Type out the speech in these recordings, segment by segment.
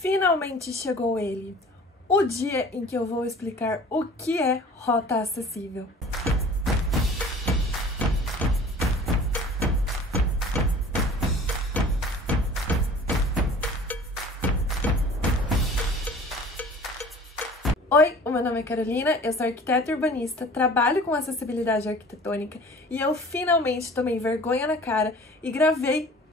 Finalmente chegou ele, o dia em que eu vou explicar o que é rota acessível. Oi, o meu nome é Carolina, eu sou arquiteta urbanista, trabalho com acessibilidade arquitetônica e eu finalmente tomei vergonha na cara e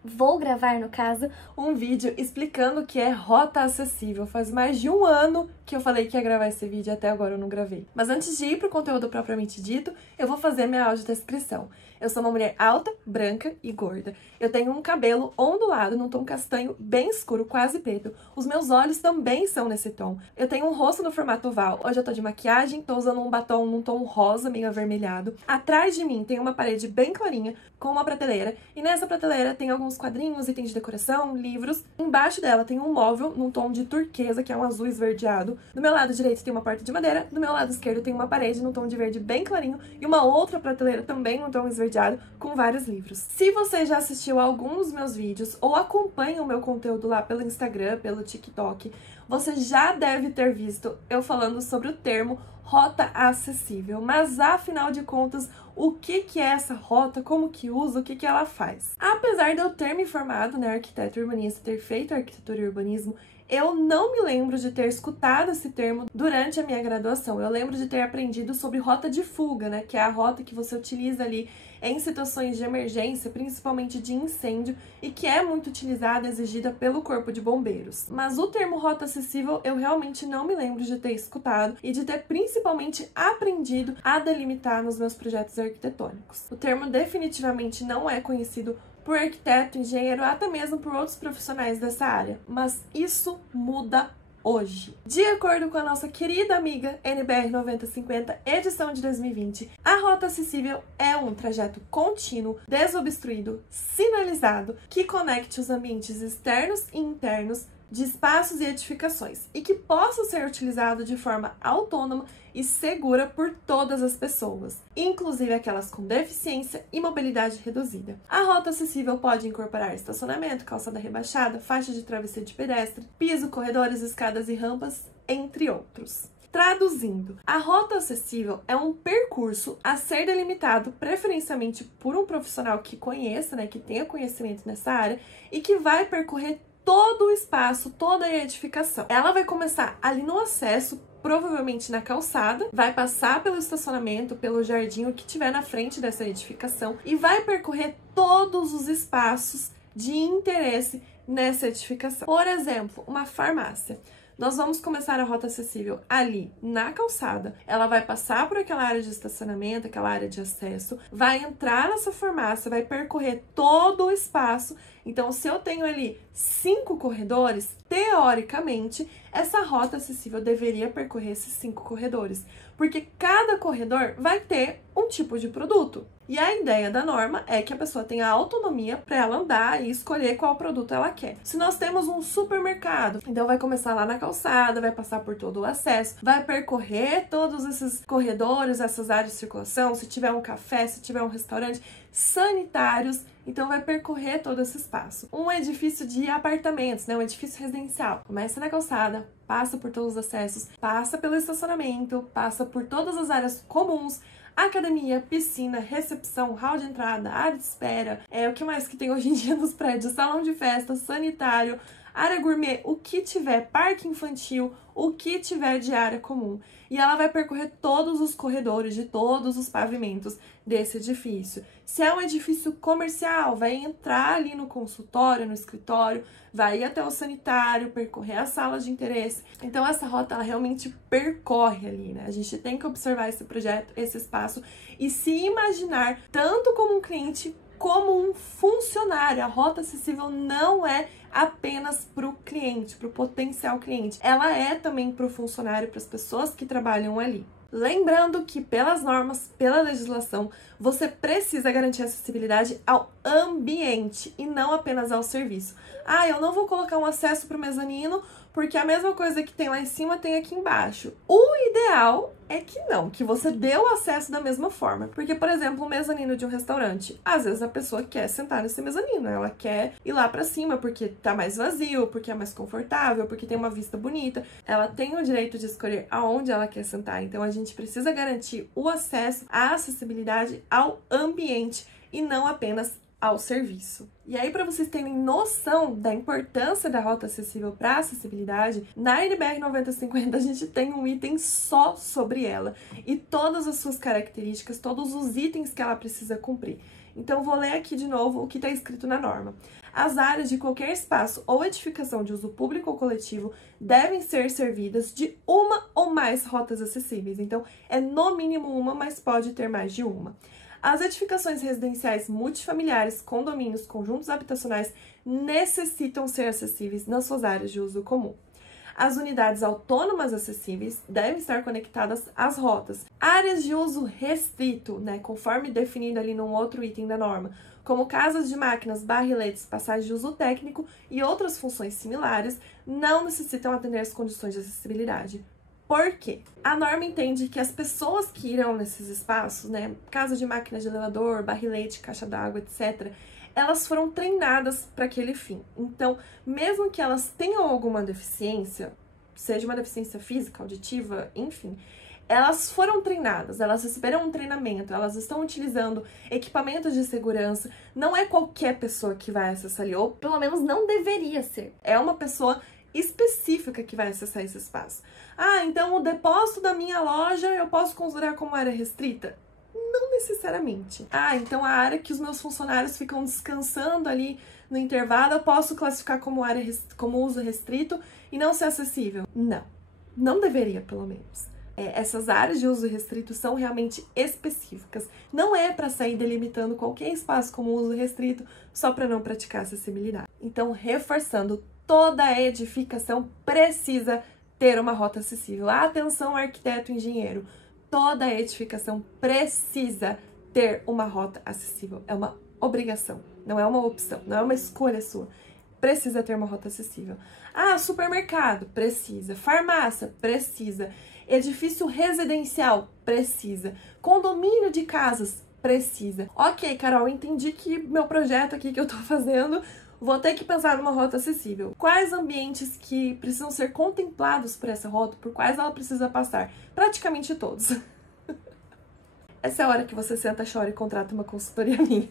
vou gravar no caso, um vídeo explicando o que é rota acessível. Faz mais de um ano que eu falei que ia gravar esse vídeo e até agora eu não gravei. Mas antes de ir pro conteúdo propriamente dito, eu vou fazer minha audiodescrição. Eu sou uma mulher alta, branca e gorda. Eu tenho um cabelo ondulado num tom castanho bem escuro, quase preto. Os meus olhos também são nesse tom. Eu tenho um rosto no formato oval. Hoje eu tô de maquiagem, tô usando um batom num tom rosa, meio avermelhado. Atrás de mim tem uma parede bem clarinha, com uma prateleira. E nessa prateleira tem alguns quadrinhos, itens de decoração, livros. Embaixo dela tem um móvel num tom de turquesa, que é um azul esverdeado. Do meu lado direito tem uma porta de madeira. Do meu lado esquerdo tem uma parede num tom de verde bem clarinho. E uma outra prateleira também num tom esverdeado, com vários livros. Se você já assistiu a algum dos meus vídeos ou acompanha o meu conteúdo lá pelo Instagram, pelo TikTok, você já deve ter visto eu falando sobre o termo rota acessível. Mas afinal de contas, o que é essa rota, como que usa, o que ela faz? Apesar de eu ter me formado, arquiteto urbanista, ter feito arquitetura e urbanismo, eu não me lembro de ter escutado esse termo durante a minha graduação. Eu lembro de ter aprendido sobre rota de fuga, que é a rota que você utiliza ali em situações de emergência, principalmente de incêndio, e que é muito utilizada e exigida pelo Corpo de Bombeiros. Mas o termo rota acessível eu realmente não me lembro de ter escutado e de ter principalmente aprendido a delimitar nos meus projetos arquitetônicos. O termo definitivamente não é conhecido por arquiteto, engenheiro, até mesmo por outros profissionais dessa área, mas isso muda hoje. De acordo com a nossa querida amiga NBR 9050, edição de 2020, a rota acessível é um trajeto contínuo, desobstruído, sinalizado, que conecte os ambientes externos e internos de espaços e edificações e que possa ser utilizado de forma autônoma e segura por todas as pessoas, inclusive aquelas com deficiência e mobilidade reduzida. A rota acessível pode incorporar estacionamento, calçada rebaixada, faixa de travessia de pedestre, piso, corredores, escadas e rampas, entre outros. Traduzindo, a rota acessível é um percurso a ser delimitado preferencialmente por um profissional que conheça, que tenha conhecimento nessa área e que vai percorrer todo o espaço, toda a edificação. Ela vai começar ali no acesso, provavelmente na calçada, vai passar pelo estacionamento, pelo jardim, o que tiver na frente dessa edificação e vai percorrer todos os espaços de interesse nessa edificação. Por exemplo, uma farmácia. Nós vamos começar a rota acessível ali na calçada. Ela vai passar por aquela área de estacionamento, aquela área de acesso, vai entrar nessa farmácia, vai percorrer todo o espaço. Então, se eu tenho ali 5 corredores, teoricamente, essa rota acessível deveria percorrer esses 5 corredores, porque cada corredor vai ter um tipo de produto. E a ideia da norma é que a pessoa tenha autonomia para ela andar e escolher qual produto ela quer. Se nós temos um supermercado, então vai começar lá na calçada, vai passar por todo o acesso, vai percorrer todos esses corredores, essas áreas de circulação, se tiver um café, se tiver um restaurante, sanitários, então vai percorrer todo esse espaço. Um edifício de apartamentos, um edifício residencial, começa na calçada, passa por todos os acessos, passa pelo estacionamento, passa por todas as áreas comuns, academia, piscina, recepção, hall de entrada, área de espera, o que mais que tem hoje em dia nos prédios, salão de festa, sanitário, área gourmet, o que tiver, parque infantil, o que tiver de área comum. E ela vai percorrer todos os corredores de todos os pavimentos desse edifício. Se é um edifício comercial, vai entrar ali no consultório, no escritório, vai ir até o sanitário, percorrer as salas de interesse. Então essa rota ela realmente percorre ali, A gente tem que observar esse projeto, esse espaço e se imaginar tanto como um cliente como um funcionário. A rota acessível não é apenas para o cliente, para o potencial cliente. Ela é também para o funcionário, para as pessoas que trabalham ali. Lembrando que pelas normas, pela legislação, você precisa garantir acessibilidade ao ambiente e não apenas ao serviço. Ah, eu não vou colocar um acesso para o mezanino porque a mesma coisa que tem lá em cima tem aqui embaixo. O ideal é que não, que você dê o acesso da mesma forma. Porque, por exemplo, o mezanino de um restaurante, às vezes a pessoa quer sentar nesse mezanino, ela quer ir lá pra cima porque tá mais vazio, porque é mais confortável, porque tem uma vista bonita. Ela tem o direito de escolher aonde ela quer sentar. Então a gente precisa garantir o acesso, a acessibilidade ao ambiente e não apenas ao serviço. E aí, para vocês terem noção da importância da rota acessível para acessibilidade, na NBR 9050 a gente tem um item só sobre ela e todas as suas características, todos os itens que ela precisa cumprir. Então, vou ler aqui de novo o que está escrito na norma. As áreas de qualquer espaço ou edificação de uso público ou coletivo devem ser servidas de uma ou mais rotas acessíveis. Então, é no mínimo uma, mas pode ter mais de uma. As edificações residenciais multifamiliares, condomínios, conjuntos habitacionais necessitam ser acessíveis nas suas áreas de uso comum. As unidades autônomas acessíveis devem estar conectadas às rotas. Áreas de uso restrito, conforme definido ali num outro item da norma, como casas de máquinas, barriletes, passagens de uso técnico e outras funções similares, não necessitam atender às condições de acessibilidade. Por quê? A norma entende que as pessoas que irão nesses espaços, casa de máquina de elevador, barrilete, caixa d'água, etc., elas foram treinadas para aquele fim. Então, mesmo que elas tenham alguma deficiência, seja uma deficiência física, auditiva, enfim, elas foram treinadas, elas receberam um treinamento, elas estão utilizando equipamentos de segurança. Não é qualquer pessoa que vai acessar ali, ou pelo menos não deveria ser. É uma pessoa específica que vai acessar esse espaço. Ah, então o depósito da minha loja eu posso considerar como área restrita? Não necessariamente. Ah, então a área que os meus funcionários ficam descansando ali no intervalo eu posso classificar como como uso restrito e não ser acessível? Não. Não deveria, pelo menos. Essas áreas de uso restrito são realmente específicas. Não é para sair delimitando qualquer espaço como uso restrito só para não praticar acessibilidade. Então, reforçando, toda edificação precisa ter uma rota acessível. Atenção, arquiteto e engenheiro. Toda edificação precisa ter uma rota acessível. É uma obrigação, não é uma opção, não é uma escolha sua. Precisa ter uma rota acessível. Ah, supermercado? Precisa. Farmácia? Precisa. Edifício residencial? Precisa. Condomínio de casas? Precisa. Ok, Carol, entendi que meu projeto aqui que eu tô fazendo, vou ter que pensar numa rota acessível. Quais ambientes que precisam ser contemplados por essa rota, por quais ela precisa passar? Praticamente todos. Essa é a hora que você senta, chora e contrata uma consultoria minha.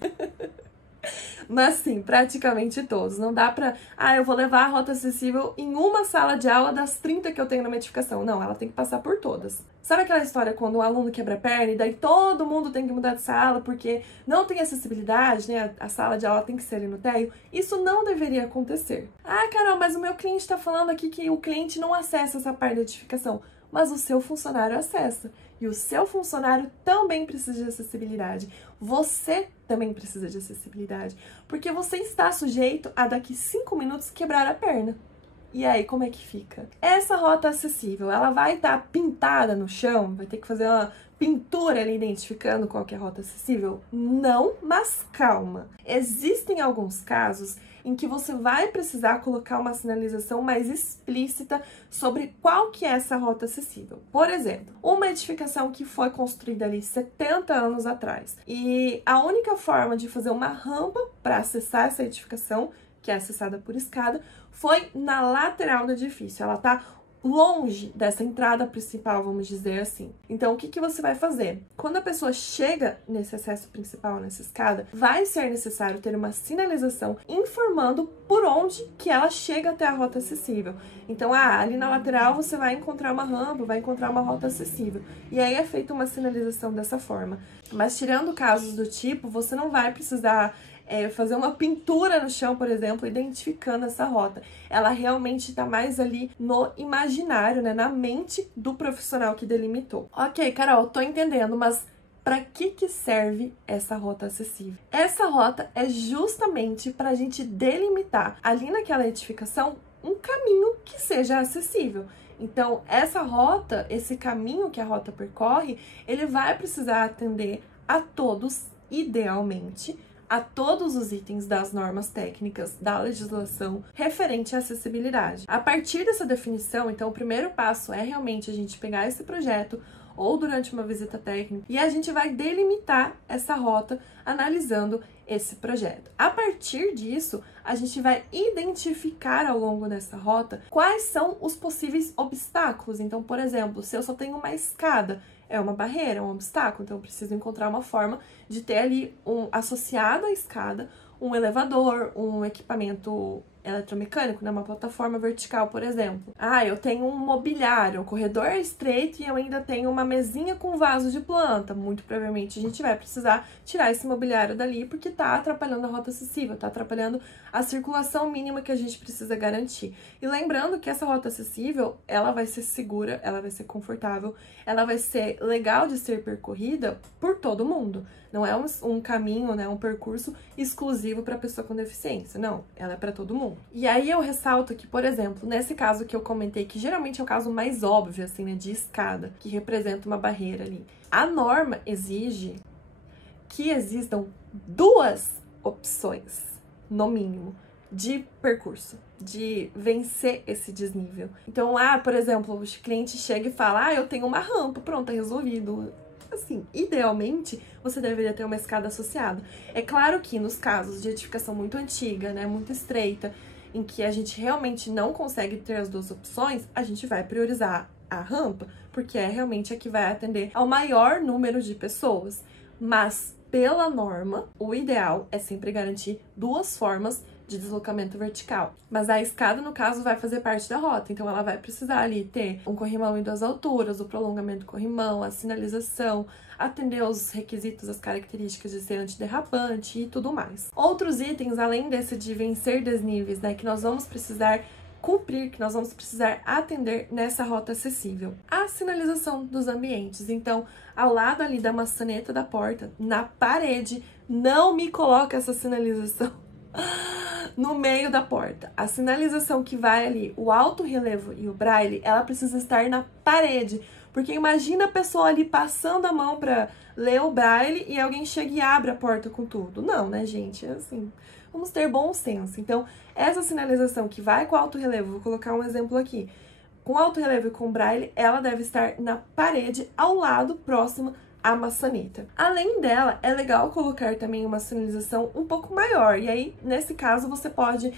Mas sim, praticamente todos. Não dá pra... Ah, eu vou levar a rota acessível em uma sala de aula das 30 que eu tenho na minha edificação. Não, ela tem que passar por todas. Sabe aquela história quando um aluno quebra a perna e daí todo mundo tem que mudar de sala porque não tem acessibilidade, A sala de aula tem que ser ali no térreo? Isso não deveria acontecer. Ah, Carol, mas o meu cliente tá falando aqui que o cliente não acessa essa parte da edificação. Mas o seu funcionário acessa. E o seu funcionário também precisa de acessibilidade. Você também precisa de acessibilidade. Porque você está sujeito a daqui 5 minutos quebrar a perna. E aí, como é que fica? Essa rota acessível, ela vai estar pintada no chão? Vai ter que fazer uma pintura ali identificando qual que é a rota acessível? Não, mas calma. Existem alguns casos em que você vai precisar colocar uma sinalização mais explícita sobre qual que é essa rota acessível. Por exemplo, uma edificação que foi construída ali 70 anos atrás e a única forma de fazer uma rampa para acessar essa edificação, que é acessada por escada, foi na lateral do edifício. Ela está longe dessa entrada principal, vamos dizer assim. Então, o que você vai fazer? Quando a pessoa chega nesse acesso principal, nessa escada, vai ser necessário ter uma sinalização informando por onde que ela chega até a rota acessível. Então, ali na lateral você vai encontrar uma rampa, vai encontrar uma rota acessível. E aí é feita uma sinalização dessa forma. Mas tirando casos do tipo, você não vai precisar fazer uma pintura no chão, por exemplo, identificando essa rota. Ela realmente está mais ali no imaginário, na mente do profissional que delimitou. Ok, Carol, tô entendendo, mas para que serve essa rota acessível? Essa rota é justamente para a gente delimitar ali naquela edificação um caminho que seja acessível. Então, essa rota, esse caminho que a rota percorre, ele vai precisar atender a todos, idealmente, a todos os itens das normas técnicas da legislação referente à acessibilidade. A partir dessa definição, então, o primeiro passo é realmente a gente pegar esse projeto ou durante uma visita técnica e a gente vai delimitar essa rota analisando esse projeto. A partir disso, a gente vai identificar ao longo dessa rota quais são os possíveis obstáculos. Então, por exemplo, se eu só tenho uma escada, é uma barreira, é um obstáculo, então eu preciso encontrar uma forma de ter ali associado à escada um elevador, um equipamento eletromecânico, né? Uma plataforma vertical, por exemplo. Eu tenho um mobiliário, o corredor é estreito e eu ainda tenho uma mesinha com vaso de planta. Muito provavelmente a gente vai precisar tirar esse mobiliário dali porque tá atrapalhando a rota acessível, tá atrapalhando a circulação mínima que a gente precisa garantir. E lembrando que essa rota acessível, ela vai ser segura, ela vai ser confortável, ela vai ser legal de ser percorrida por todo mundo. Não é um caminho, né, um percurso exclusivo para pessoa com deficiência. Não, ela é para todo mundo. E aí eu ressalto que, por exemplo, nesse caso que eu comentei, que geralmente é o caso mais óbvio, assim, né, de escada, que representa uma barreira ali. A norma exige que existam 2 opções, no mínimo, de percurso, de vencer esse desnível. Então, por exemplo, o cliente chega e fala, eu tenho uma rampa, pronto, tá resolvido. Assim, idealmente, você deveria ter uma escada associada. É claro que nos casos de edificação muito antiga, né, muito estreita, em que a gente realmente não consegue ter as 2 opções, a gente vai priorizar a rampa, porque é realmente a que vai atender ao maior número de pessoas. Mas, pela norma, o ideal é sempre garantir 2 formas de deslocamento vertical. Mas a escada, no caso, vai fazer parte da rota, então ela vai precisar ali ter um corrimão em 2 alturas, o prolongamento do corrimão, a sinalização, atender os requisitos, as características de ser antiderrapante e tudo mais. Outros itens, além desse de vencer desníveis, né, que nós vamos precisar cumprir, que nós vamos precisar atender nessa rota acessível. A sinalização dos ambientes. Então, ao lado ali da maçaneta da porta, na parede, não me coloca essa sinalização no meio da porta. A sinalização que vai ali, o alto relevo e o braille, ela precisa estar na parede, porque imagina a pessoa ali passando a mão para ler o braille e alguém chega e abre a porta com tudo. Não, né, gente? É assim, vamos ter bom senso. Então, essa sinalização que vai com alto relevo, vou colocar um exemplo aqui, com alto relevo e com braille, ela deve estar na parede, ao lado, próximo a maçaneta. Além dela, é legal colocar também uma sinalização um pouco maior, e aí, nesse caso, você pode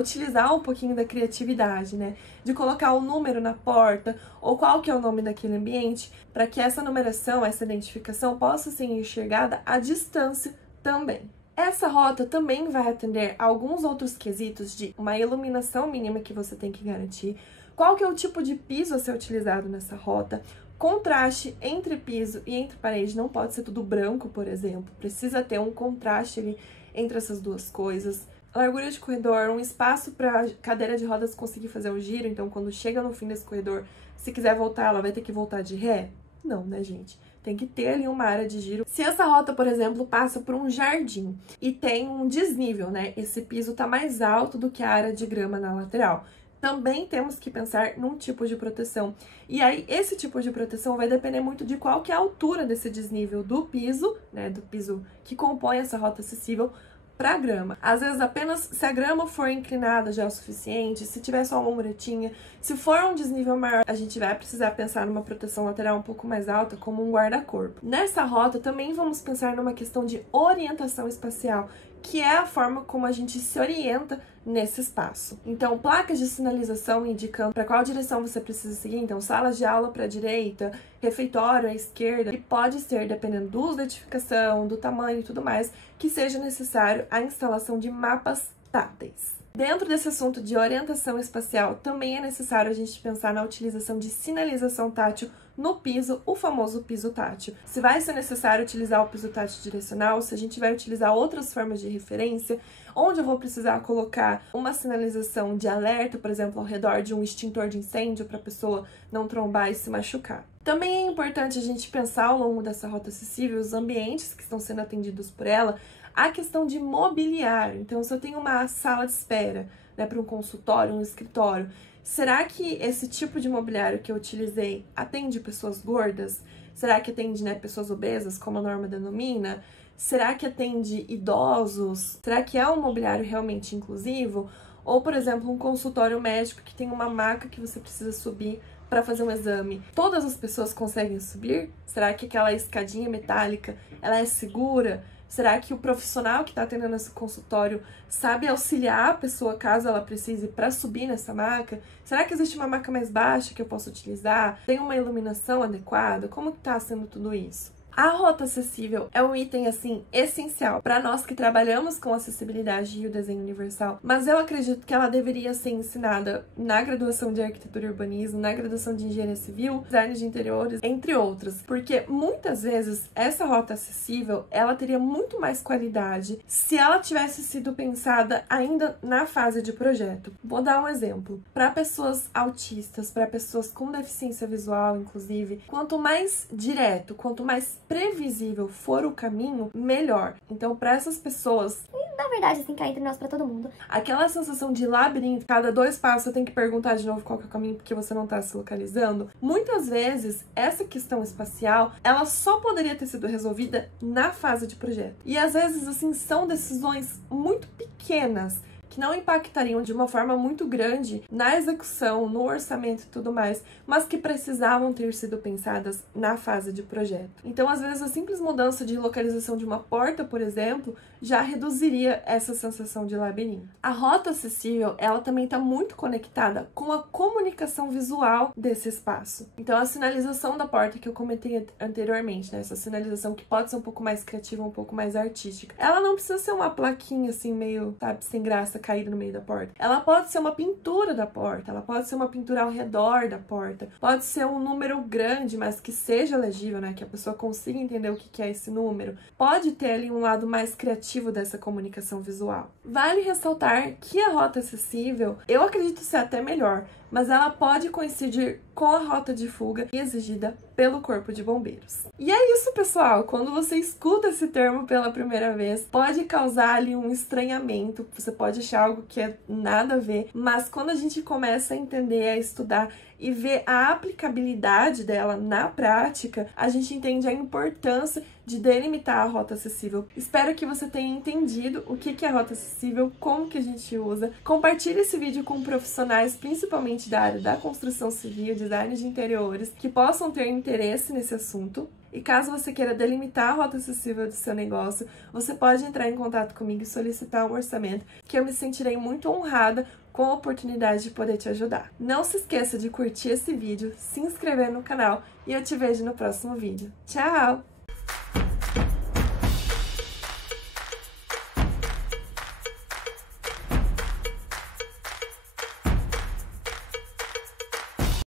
utilizar um pouquinho da criatividade, né? De colocar o número na porta, ou qual que é o nome daquele ambiente, para que essa numeração, essa identificação possa ser enxergada à distância também. Essa rota também vai atender a alguns outros quesitos de uma iluminação mínima que você tem que garantir, qual que é o tipo de piso a ser utilizado nessa rota, contraste entre piso e entre parede, não pode ser tudo branco, por exemplo. Precisa ter um contraste ali entre essas 2 coisas. Largura de corredor, um espaço para a cadeira de rodas conseguir fazer o giro. Então, quando chega no fim desse corredor, se quiser voltar, ela vai ter que voltar de ré? Não, né, gente? Tem que ter ali uma área de giro. Se essa rota, por exemplo, passa por um jardim e tem um desnível, né? Esse piso tá mais alto do que a área de grama na lateral. Também temos que pensar num tipo de proteção. E aí, esse tipo de proteção vai depender muito de qual que é a altura desse desnível do piso, né, do piso que compõe essa rota acessível, para a grama. Às vezes, apenas se a grama for inclinada já é o suficiente, se tiver só uma muretinha, se for um desnível maior, a gente vai precisar pensar numa proteção lateral um pouco mais alta, como um guarda-corpo. Nessa rota, também vamos pensar numa questão de orientação espacial, que é a forma como a gente se orienta nesse espaço. Então, placas de sinalização indicando para qual direção você precisa seguir. Então, salas de aula para a direita, refeitório à esquerda. E pode ser, dependendo do uso da edificação, do tamanho e tudo mais, que seja necessário a instalação de mapas táteis. Dentro desse assunto de orientação espacial, também é necessário a gente pensar na utilização de sinalização tátil no piso, o famoso piso tátil. Se vai ser necessário utilizar o piso tátil direcional, se a gente vai utilizar outras formas de referência, onde eu vou precisar colocar uma sinalização de alerta, por exemplo, ao redor de um extintor de incêndio para a pessoa não trombar e se machucar. Também é importante a gente pensar ao longo dessa rota acessível os ambientes que estão sendo atendidos por ela, a questão de mobiliário. Então, se eu tenho uma sala de espera, né, para um consultório, um escritório, será que esse tipo de mobiliário que eu utilizei atende pessoas gordas? Será que atende, né, pessoas obesas, como a norma denomina? Será que atende idosos? Será que é um mobiliário realmente inclusivo? Ou, por exemplo, um consultório médico que tem uma maca que você precisa subir para fazer um exame. Todas as pessoas conseguem subir? Será que aquela escadinha metálica, ela é segura? Será que o profissional que está atendendo esse consultório sabe auxiliar a pessoa caso ela precise para subir nessa maca? Será que existe uma maca mais baixa que eu posso utilizar? Tem uma iluminação adequada? Como que está sendo tudo isso? A rota acessível é um item, assim, essencial para nós que trabalhamos com acessibilidade e o desenho universal, mas eu acredito que ela deveria ser ensinada na graduação de arquitetura e urbanismo, na graduação de engenharia civil, design de interiores, entre outras, porque muitas vezes essa rota acessível, ela teria muito mais qualidade se ela tivesse sido pensada ainda na fase de projeto. Vou dar um exemplo. Para pessoas autistas, para pessoas com deficiência visual, inclusive, quanto mais direto, quanto mais previsível for o caminho, melhor. Então, para essas pessoas, na verdade, assim, cá entre nós, pra todo mundo, aquela sensação de labirinto, cada 2 passos você tem que perguntar de novo qual que é o caminho porque você não tá se localizando, muitas vezes essa questão espacial, ela só poderia ter sido resolvida na fase de projeto. E às vezes, assim, são decisões muito pequenas que não impactariam de uma forma muito grande na execução, no orçamento e tudo mais, mas que precisavam ter sido pensadas na fase de projeto. Então, às vezes, a simples mudança de localização de uma porta, por exemplo, já reduziria essa sensação de labirinto. A rota acessível, ela também está muito conectada com a comunicação visual desse espaço. Então, a sinalização da porta que eu comentei anteriormente, né? Essa sinalização que pode ser um pouco mais criativa, um pouco mais artística. Ela não precisa ser uma plaquinha assim, meio, sabe, sem graça, caída no meio da porta. Ela pode ser uma pintura da porta, ela pode ser uma pintura ao redor da porta, pode ser um número grande, mas que seja legível, né? Que a pessoa consiga entender o que é esse número. Pode ter ali um lado mais criativo dessa comunicação visual. Vale ressaltar que a rota acessível, eu acredito ser até melhor, mas ela pode coincidir com a rota de fuga exigida pelo Corpo de Bombeiros. E é isso, pessoal! Quando você escuta esse termo pela primeira vez, pode causar ali um estranhamento, você pode achar algo que é nada a ver, mas quando a gente começa a entender, a estudar e ver a aplicabilidade dela na prática, a gente entende a importância de delimitar a rota acessível. Espero que você tenha entendido o que é a rota acessível, como que a gente usa. Compartilhe esse vídeo com profissionais, principalmente da área da construção civil, design de interiores, que possam ter interesse nesse assunto. E caso você queira delimitar a rota acessível do seu negócio, você pode entrar em contato comigo e solicitar um orçamento, que eu me sentirei muito honrada com a oportunidade de poder te ajudar. Não se esqueça de curtir esse vídeo, se inscrever no canal e eu te vejo no próximo vídeo. Tchau!